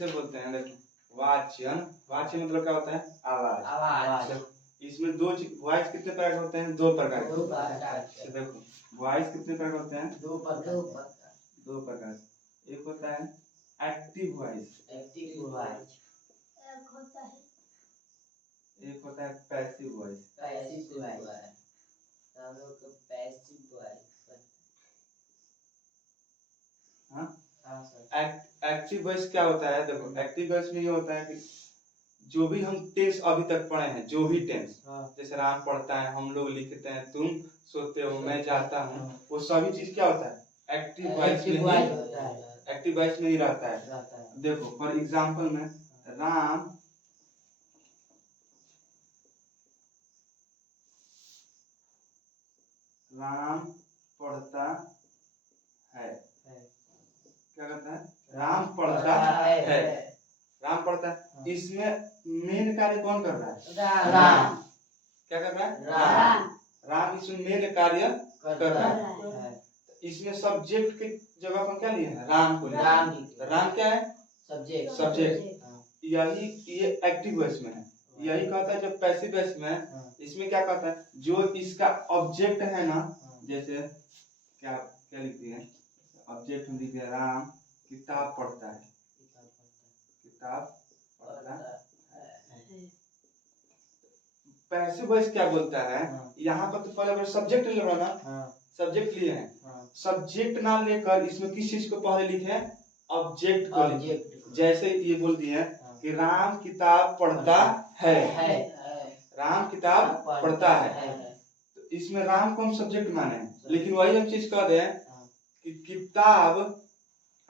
किसे बोलते हैं? देखो वाच्य, वाच्य मतलब क्या होता है? आवाज। आवाज। इसमें दो वॉइस कितने प्रकार के होते हैं? दो प्रकार के। देखो वॉइस कितने प्रकार के होते हैं? दो प्रकार। एक होता है एक्टिव वॉइस, एक होता है पैसिव वॉइस। एक्टिव वॉइस क्या होता है? देखो एक्टिव वॉइस में ये होता है कि जो भी हम टेंस अभी तक पढ़े हैं, जो भी टेंस, जैसे राम पढ़ता है, हम लोग लिखते हैं, तुम सोते हो, मैं जाता हूँ, वो सभी चीज क्या होता है? एक्टिव वॉइस में ही रहता है। देखो फॉर एग्जाम्पल में राम पढ़ता है, क्या करता है? राम पढ़ता है, राम पढ़ता है। इसमें मेन कार्य कौन कर रहा है? राम। क्या कर रहा है? राम इसमें मेन कार्य कर रहा है। इसमें सब्जेक्ट की जगह पर क्या लिए हैं? राम को लिए। राम क्या है? सब्जेक्ट। यही ये एक्टिव वॉइस में है। यही कहता है जब पैसिव वॉइस में, इसमें क्या कहता है? जो इसका ऑब्जेक्ट है ना, जैसे क्या क्या लिखते हैं? ऑब्जेक्ट हम लिखते हैं राम किताब पढ़ता है, किताब पढ़ता है। पैसिव वॉइस क्या बोलता है? यहाँ पर तो पहले सब्जेक्ट ले लो ना, सब्जेक्ट लिए हैं, सब्जेक्ट ना लेकर इसमें किस चीज को पहले लिखे? ऑब्जेक्ट को लिखे। जैसे ये बोल दिए कि राम किताब पढ़ता है, राम किताब पढ़ता है, तो इसमें राम को हम सब्जेक्ट माने, लेकिन वही हम चीज कह रहे हैं कि किताब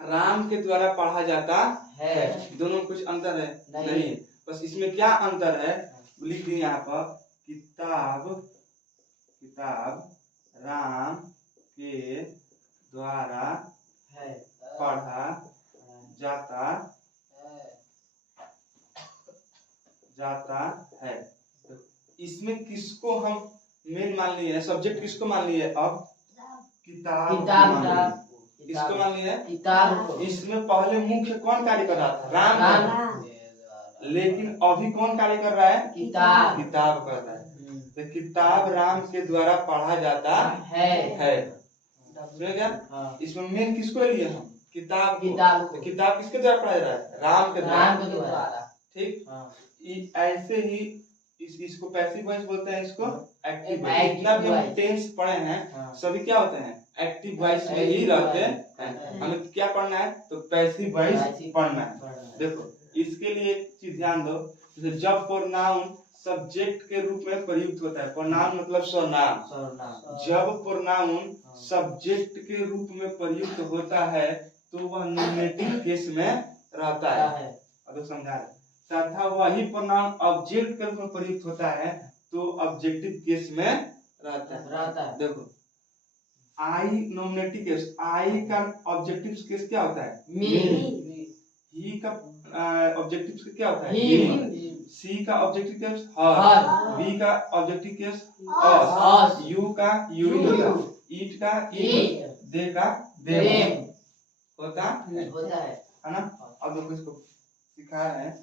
राम के द्वारा पढ़ा जाता है। दोनों में कुछ अंतर है? नहीं। बस इसमें क्या अंतर है लिख दिए यहाँ पर, किताब राम के द्वारा पढ़ा जाता है। तो इसमें किसको हम मेन मान लिए हैं? सब्जेक्ट किसको मान लिए? अब किताब किसको मान लिए? किताब। इसमें पहले मुख्य कौन कार्य कर रहा था? राम। लेकिन अभी कौन कार्य कर रहा है? किताब कर रहा है। तो किताब राम के द्वारा पढ़ा जाता है। क्या? इसमें मेन किसको लिए हम? किताब को। किताब किसके द्वारा पढ़ा जा रहा है? राम के द्वारा। ठीक। ऐसे ही इसको पैसिव वॉइस बोलते हैं, इसको एक्टिव वॉइस। जितना भी हम टेंस पढ़े हैं सभी क्या होते हैं? एक्टिव वॉइस में ही रहते हैं। हमें क्या पढ़ना है? तो पैसिव वॉइस पढ़ना है। देखो इसके लिए एक चीज ध्यान दो, जैसे जब प्रोनाउन सब्जेक्ट के रूप में प्रयुक्त होता है, प्रोनाउन मतलब सर्वनाम, जब प्रोनाउन सब्जेक्ट के रूप में प्रयुक्त होता है तो वह नॉमिनेटिव केस में रहता है। अब समझा है। तथा वही प्रोनाउन ऑब्जेक्ट के रूप में प्रयुक्त होता है तो ऑब्जेक्टिव केस में रहता है। देखो आई नॉमिनेटिव केस, आई का ऑब्जेक्टिव केस क्या होता है? मी। ही का ऑब्जेक्टिव क्या होता है? ही। सी का ऑब्जेक्टिव केस हर। बी का ऑब्जेक्टिव केस अस। यू का यू। ईट का ईट। दे का देम। होता है ना? अब देखो इसको सिखा रहे हैं।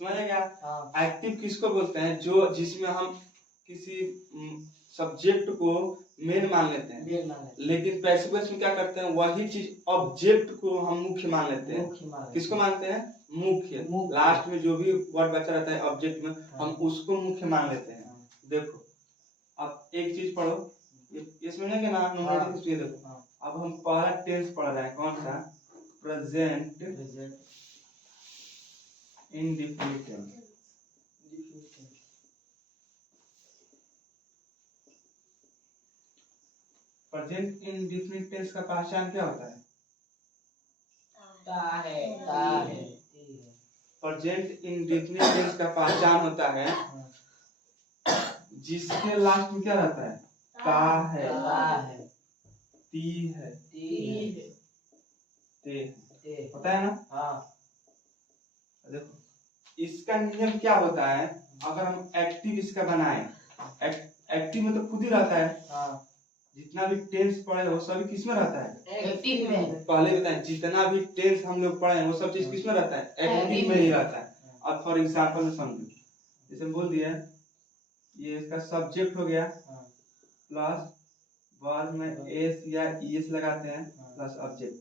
समझ गया? एक्टिव किसको बोलते हैं? जो जिसमें हम किसी सब्जेक्ट को मेन मान लेते हैं, लेकिन पैसिव वॉइस में क्या करते हैं? वही चीज ऑब्जेक्ट को हम मुख्य मान लेते हैं। किसको मानते हैं? मुख्य। लास्ट में जो भी वर्ड बचा रहता है ऑब्जेक्ट में, हम उसको मुख्य मान लेते हैं। देखो अब एक चीज पढ़ो, इसमें नहीं ना नॉमिनेटिव। देखो अब हम पहला टेंस पढ़ रहे हैं, कौन सा? Present indefinite tense. Present indefinite tense का पहचान क्या होता है? प्रेजेंट इंडेफिनिट टेंस का पहचान होता है जिसके लास्ट में क्या रहता है? ता है, ती है, ते होता है ना? देखो इसका नियम क्या होता है, अगर हम एक्टिव इसका बनाए, एक्टिव में तो खुद ही रहता है, जितना भी टेंस पढ़े वो सभी किस में रहता है, एक्टिव में। पहले बताएं जितना भी टेंस हम लोग पढ़े हैं वो सब चीज किस में रहता है, एक्टिव में ही रहता है। अब फॉर एग्जांपल में समझो, जैसे बोल दिया ये इसका सब्जेक्ट हो गया प्लस वर्ब में एस या ईएस लगाते हैं प्लस ऑब्जेक्ट।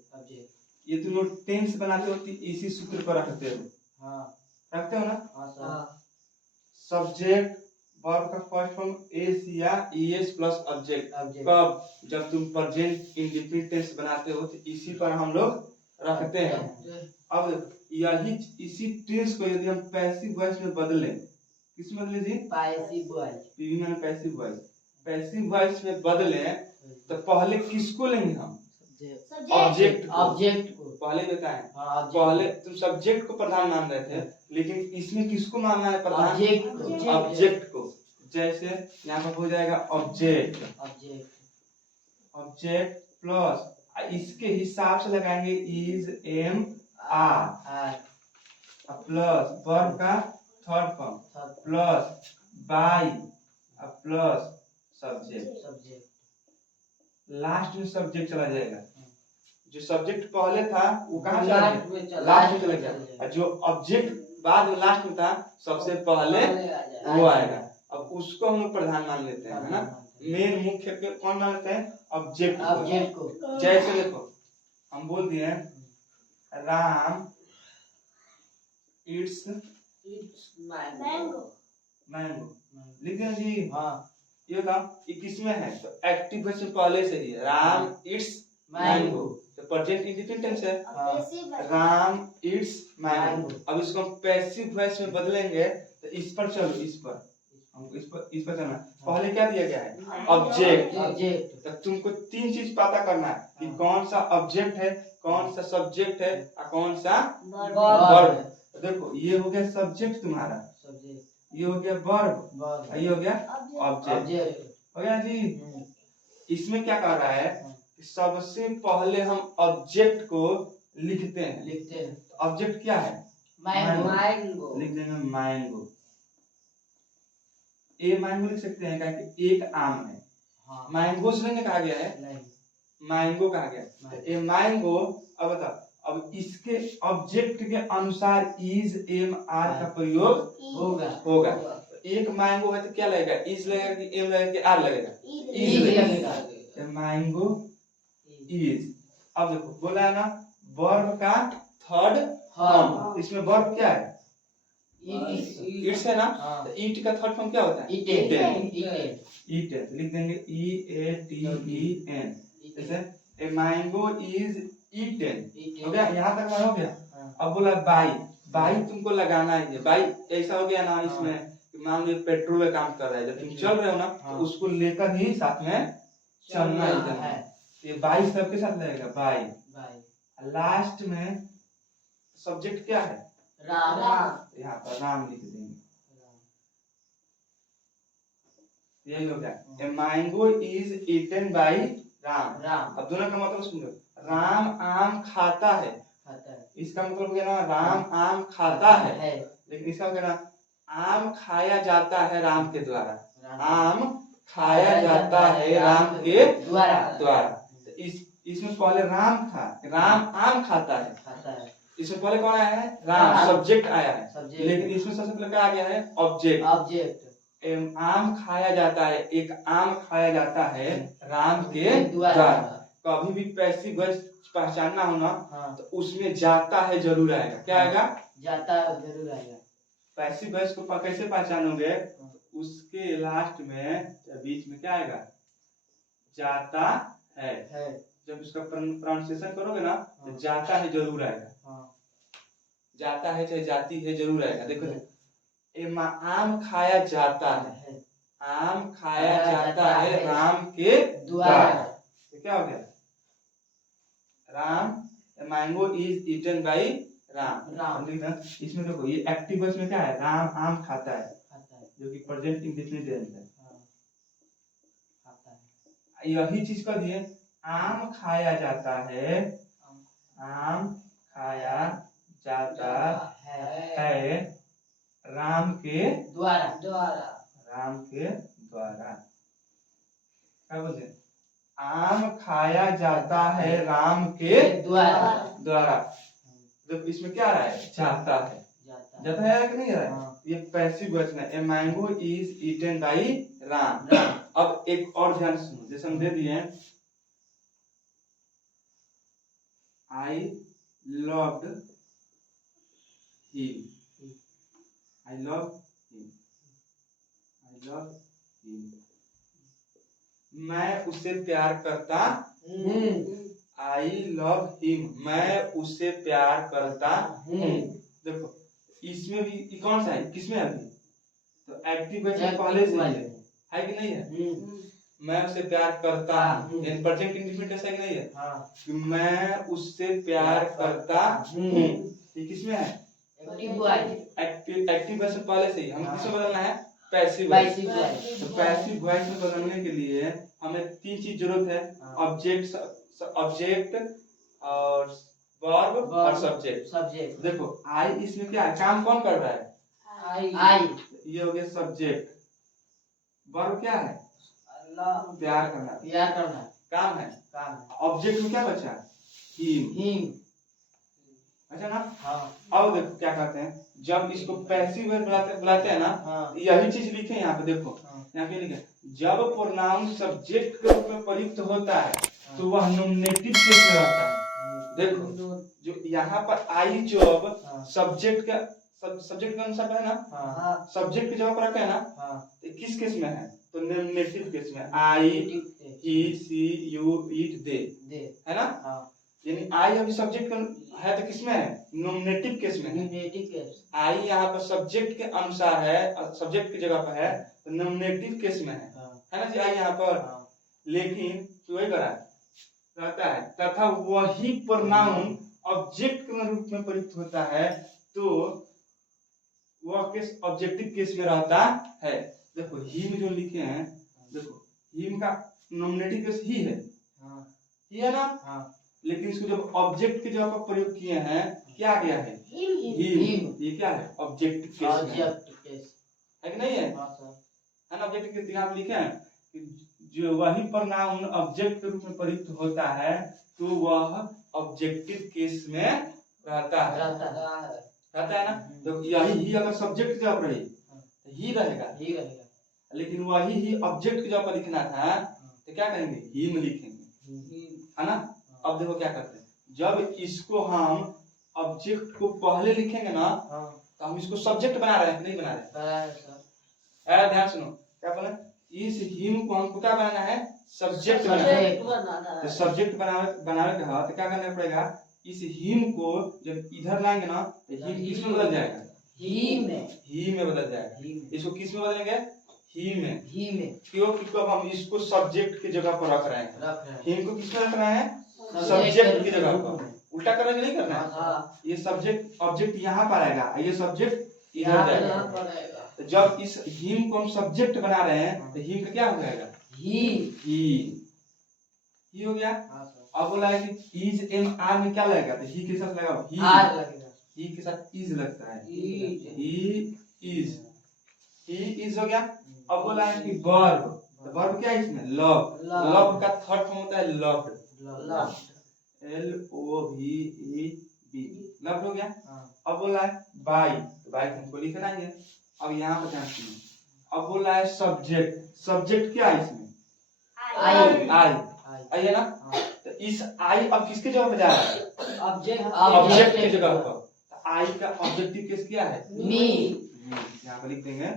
ये तुम लोग टेंस बनाते हो तो इसी सूत्र पर रखते हो, रखते हो ना। सब्जेक्ट वर्ब का फर्स्ट फॉर्म एस या ईएस प्लस ऑब्जेक्ट। कब, जब तुम प्रेजेंट इंडेफिनिट टेंस बनाते हो तो इसी पर हम लोग रखते हैं। अब यही इसी टेंस को यदि हम पैसिव वॉइस में बदलें, किस में बदले जी, पैसिव वॉइस, पीवी में पैसिव वॉइस, पैसिव वॉइस में बदलें तो पहले किसको लेंगे हम, ऑब्जेक्ट ऑब्जेक्ट को। पहले बताएं, पहले तुम सब्जेक्ट को प्रधान मान रहे थे, लेकिन इसमें किसको मानना है प्रधान, ऑब्जेक्ट को। जैसे यहाँ पर हो जाएगा ऑब्जेक्ट, ऑब्जेक्ट प्लस इसके हिसाब से लगाएंगे is am are plus verb का third form plus by plus subject, last में सब्जेक्ट चला जाएगा। जो सब्जेक्ट पहले था वो कहाँ चला गया, लास्ट में चला गया, और जो ऑब्जेक्ट बाद में लास्ट में था सबसे पहले वो आएगा। अब उसको हम लोग प्रधान मान लेते हैं, है ना। मेन मुख्य के कौन मान लेते हैं, ऑब्जेक्ट को। जैसे देखो हम बोल दिए राम इट्स मैंगो, लिख दिया जी। ये था ये किसमें है, तो एक्टिव से पहले से ही है, राम इट्स मैंगो, तो प्रेजेंट इंडेफिनिट टेंस है, राम इट्स मैंगो। अब इसको हम पैसिव वॉइस में बदलेंगे तो इस पर चलो, इस पर हमको इस पर चलना। पहले क्या दिया गया है, ऑब्जेक्ट। तो तुमको तीन चीज पता करना है कि कौन सा ऑब्जेक्ट है, कौन सा सब्जेक्ट है और कौन सा वर्ब। देखो ये हो गया सब्जेक्ट तुम्हारा, ये हो गया वर्ब, ये हो गया ऑब्जेक्ट, हो गया जी। इसमें क्या कर रहा है, सबसे पहले हम ऑब्जेक्ट को लिखते हैं। ऑब्जेक्ट क्या है, मैंगो, लिख देंगे मैंगो। ए मैंगो लिख सकते हैं, क्योंकि एक आम है, मैंगो से नहीं कहा गया है, मैंगो कहा गया। तो ए मैंगो, अब बताओ, अब इसके ऑब्जेक्ट के अनुसार इज एम आर का प्रयोग होगा। एक मैंगो है तो क्या लगेगा, इज लगेगा कि एम लगेगा कि आर लगेगा, इज लगेगा। Mango is. अब देखो बोला है ना वर्ब का थर्ड फॉर्म, इसमें वर्ब क्या है, इट्स है ना। तो ईट का थर्ड फॉर्म क्या होता है, ईटेन, लिख देंगे ई ए टी ई एन। जैसे ए मैंगो इज ईटेन, हो गया, यहाँ तक हो गया। अब बोला बाई, बाई तुमको लगाना है, बाई ऐसा हो गया ना, इसमें मान लो पेट्रोल का काम कर रहा है, जब तुम चल रहे हो ना तो उसको लेकर ही साथ में चलना है। ये बाई सबके साथ लगेगा, बाई। लास्ट में सब्जेक्ट क्या है, राम, यहाँ पर राम लिख देंगे, यही हो गया, a mango is eaten by Ram. अब दोनों का मतलब सुन लो, राम आम खाता है, इसका मतलब हो गया ना राम आम खाता है, लेकिन इसका हो गया ना आम खाया जाता है राम के द्वारा, आम खाया जाता है राम के द्वारा। इसमें पहले राम था, राम आम खाता है, इसमें पहले कौन आया है, राम, सब्जेक्ट आया है, लेकिन इसमें सबसे पहले क्या आ गया है, ऑब्जेक्ट। आम खाया जाता है, एक आम खाया जाता है राम के द्वारा। कभी भी पैसिव वॉइस पहचानना हो ना तो उसमें जाता है जरूर आएगा, क्या आएगा, जाता जरूर आएगा। पैसिव वॉइस को कैसे पहचानोगे, उसके लास्ट में बीच में क्या आएगा, जाता है। जब इसका प्रोनाउंसिएशन करोगे ना तो जाता है जरूर आएगा, जाता है चाहे जाती है जरूर आएगा। देखो आम खाया जाता है, आम खाया जाता है राम के द्वारा, तो क्या हो गया, Ram, mango is eaten by Ram. इसमें देखो ये एक्टिव वॉइस में क्या है, राम आम खाता है, जो कि प्रेजेंट इंडेफिनिट टेंस है। यही चीज कर दिए, आम खाया जाता है, आम खाया जाता है राम के द्वारा राम के द्वारा। क्या बोलते हैं? आम खाया जाता है राम के द्वारा। देखो इसमें क्या आ रहा है? जाता है। जाता है कि नहीं आ रहा है? ये पैसिव वचन है। A mango is eaten by Ram. अब एक और ध्यान से सुनो, जैसे हम दे दिए I loved him, I love him, I love him, मैं उसे प्यार करता, आई लव हिम, मैं उसे प्यार करता हूँ। देखो इसमें भी कौन सा है? किसमें है अभी? तो एक्टिव वचन पहले से है कि नहीं है? मैं उसे प्यार करता हूँ, प्रेजेंट इंडेफिनिट है कि नहीं है? कि मैं उससे प्यार करता हूँ, ये किसमें है? एक्टिव वॉइस पहले से ही। हम किसमें बदलना है? Passive voice. तो पैसिव वॉइस में बदलने के लिए हमें तीन चीज जरूरत है, ऑब्जेक्ट और वर्ब और सब्जेक्ट। देखो आई इसमें क्या है? काम कौन कर रहा है? आई। ये हो गया सब्जेक्ट। वर्ब क्या है? प्यार करना। काम है। ऑब्जेक्ट में क्या बचा? हिम। अच्छा ना? अब देखो क्या कहते हैं, जब इसको पैसिव बुलाते हैं ना, यही चीज लिखे यहाँ पे। देखो यहाँ पे लिखे, जब प्रोनाउन सब्जेक्ट के रूप में प्रयुक्त होता है तो वह नॉमिनेटिव केस में रहता है। देखो जो यहाँ पर आई जो अब सब्जेक्ट के अनुसार है ना, सब्जेक्ट की जगह पर रखे है ना, तो किस केस में है? तो नॉमिनेटिव केस में। आई, ही, सी, यू, इट, दे, है ना? यानी आई अभी सब्जेक्ट है तो किसमें है? नॉमिनेटिव केस में है। आई यहाँ पर सब्जेक्ट के अनुसार है, सब्जेक्ट की जगह पर है तो नॉमिनेटिव केस में है ना जी? आई यहाँ पर, लेकिन वही करा रहता है तथा वही प्रोनाउन ऑब्जेक्ट के रूप में प्रयुक्त होता है तो वह केस ऑब्जेक्टिव केस में रहता है। देखो हिम जो लिखे हैं, देखो हिम का नॉमिनेटिव केस ही है ना? लेकिन इसको जब ऑब्जेक्ट के जगह पर प्रयोग किए हैं, क्या आ गया है? हिम। ये क्या है? ऑब्जेक्टिव केस में है कि नहीं है? है ना? ऑब्जेक्टिव केस यहाँ पे लिखे हैं कि जो वही प्रोनाउन ऑब्जेक्ट के रूप में प्रयुक्त होता है तो वह ऑब्जेक्टिव केस में रहता है ना? तो यही ही अगर सब्जेक्ट की जगह पर रही तो ही रहेगा, लेकिन वही ही ऑब्जेक्ट की जगह पर लिखना था तो क्या करेंगे? हिम लिखेंगे, है ना? अब देखो क्या करते हैं, जब इसको हम ऑब्जेक्ट को पहले लिखेंगे ना तो हम इसको सब्जेक्ट बना रहे हैं कि नहीं बना रहे? ध्यान सुनो, क्या बोले? इस हिम को हमको क्या बनाना है? सब्जेक्ट बनाना है। तो सब्जेक्ट बनाने का है तो क्या करना पड़ेगा? इस हिम को जब इधर लाएंगे ना तो हिम किस में बदल जाएगा? ही में बदल जाएगा। इसको किस में बदलेंगे? ही में। क्यों? क्योंकि अब हम इसको सब्जेक्ट की जगह पर रख रहे हैं। हिम को किस में रखना है? सब्जेक्ट की जगह पर। उल्टा करना नहीं करना है। ये सब्जेक्ट ऑब्जेक्ट यहाँ पर आएगा, ये सब्जेक्ट इधर जाएगा। तो जब इस हिम को हम सब्जेक्ट बना रहे हैं तो हिम का क्या हो जाएगा? ही हो गया। अब बोला है कि इज एम आर में क्या लगेगा? तो ही के साथ लगाओ, ही के साथ इज लगता है, ही इज हो गया। अब बोला है कि वर्ब, तो वर्ब क्या है इसमें? लव का थर्ड फॉर्म होता है लव्ड, LOVED, लव्ड हो गया। अब बोला है बाई, तो बाई हमको लिखना ही है। अब यहाँ पर ध्यान सुनिए, अब बोला है सब्जेक्ट क्या है इसमें? आई है ना? तो इस आई अब किसके जगह पे जा रहा है? ऑब्जेक्ट के जगह पर। तो आई का ऑब्जेक्टिव केस क्या है? मी। यहाँ पर लिख देंगे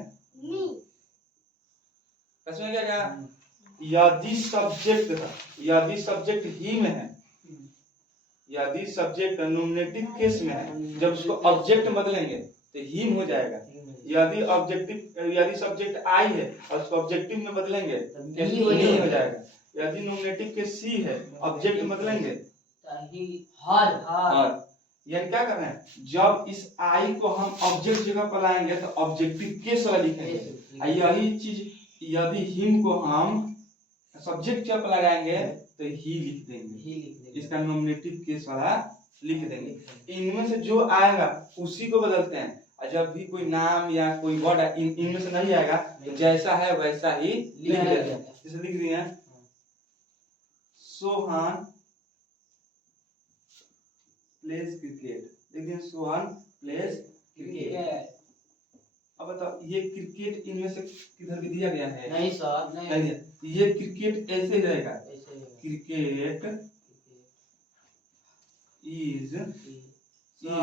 कसमें क्या? यदि सब्जेक्ट ही में है, यदि सब्जेक्ट नॉमिनेटिव केस में है, जब उसको ऑब्जेक्ट बदलेंगे तो हिम हो जाएगा। यदि सब्जेक्ट आई है और उसको ऑब्जेक्टिव में बदलेंगे तो ही हो जाएगा। यदि नॉमिनेटिव केस सी है, ऑब्जेक्ट में बदलेंगे हर। यानी क्या करना है? जब इस आई को हम ऑब्जेक्ट जगह पर लाएंगे तो ऑब्जेक्टिव केस वाला लिखेंगे। यही चीज यदि हिम को हम सब्जेक्ट जब लगाएंगे तो ही लिख देंगे, इसका नॉमिनेटिव केस वाला लिख देंगे। इनमें से जो आएगा उसी को बदलते हैं। और जब भी कोई नाम या कोई वर्ड इनमें से नहीं आएगा तो जैसा है वैसा ही लिख देते हैं। जैसे लिख दिए हैं सोहन प्लेज क्रिकेट, लिख दिए सोहन प्लेज क्रिकेट। अब बताओ ये क्रिकेट इनमें से किधर भी दिया गया है? नहीं सर, नहीं दिया। ये क्रिकेट ऐसे ही रहेगा, ऐसे ही है। क्रिकेट इज सर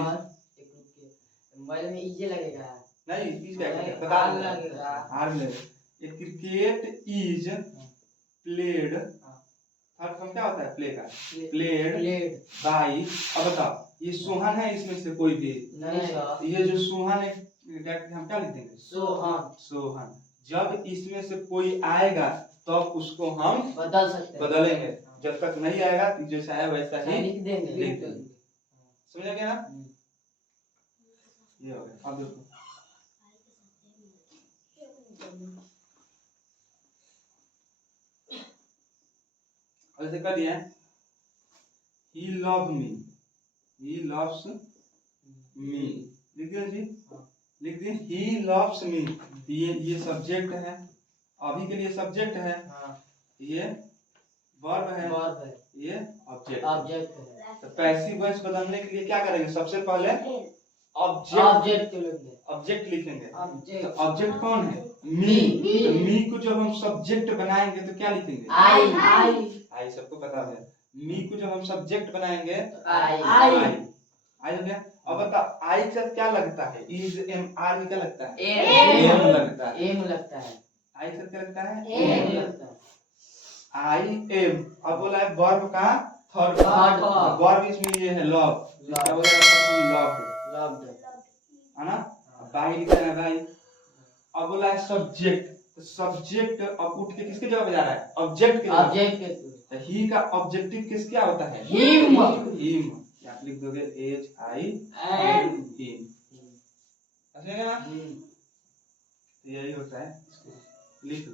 एक रुकिए, मोबाइल में इजे लगेगा। नहीं इज क्या नहीं, बता आर दो। लगेगा। आर लगेगा। ये cricket is played, third form क्या होता है प्ले का? Played played by. अब बताओ ये सोहन है इसमें से कोई भी? नहीं सर, ये जो सोहन है हम क्या लिख देंगे? सोहन। सोहन। जब इसमें से कोई आएगा तब उसको हम बदल सकते हैं, बदलेंगे, जब तक नहीं आएगा तो जैसा है वैसा ही लिख देंगे। लिख देंगे। समझ गया ना? ये हो गया। अब देखो ऐसे कर दिया he love me, he loves me, लिख दिया जी? लिख दिए he loves me। ये सब्जेक्ट है, अभी के लिए सब्जेक्ट है, ये वर्ब है, वर्ब है, ये ऑब्जेक्ट ऑब्जेक्ट है। तो पैसिव वॉइस बदलने के लिए क्या करेंगे? सबसे पहले ऑब्जेक्ट लेंगे, ऑब्जेक्ट लिखेंगे। तो ऑब्जेक्ट ऑब्जेक्ट कौन है? मी। तो मी को जब हम सब्जेक्ट बनाएंगे तो क्या लिखेंगे? आई। आई सबको पता है। मी को जब हम सब्जेक्ट बनाएंगे आई। आई हो गया। अब बता आई के साथ क्या लगता है? इज एम आर में क्या लगता है? एम लगता है। एम लगता है, आई के साथ क्या लगता है? एम लगता है। I am. अब बोला है वर्ब का थर्ड Third form। वर्ब इसमें ये है लव, क्या बोला? लव लव्ड है ना? बाई लिखा है बाई। अब बोला है सब्जेक्ट, तो सब्जेक्ट अब उठ के किसके जगह पे जा रहा है? ऑब्जेक्ट के जगह। ऑब्जेक्ट के तो ही का ऑब्जेक्टिव किस क्या होता है? हिम। हिम। आप लिख दोगे एच आई एम। हिम। समझ गए ना? यही होता है, इसको लिख लो।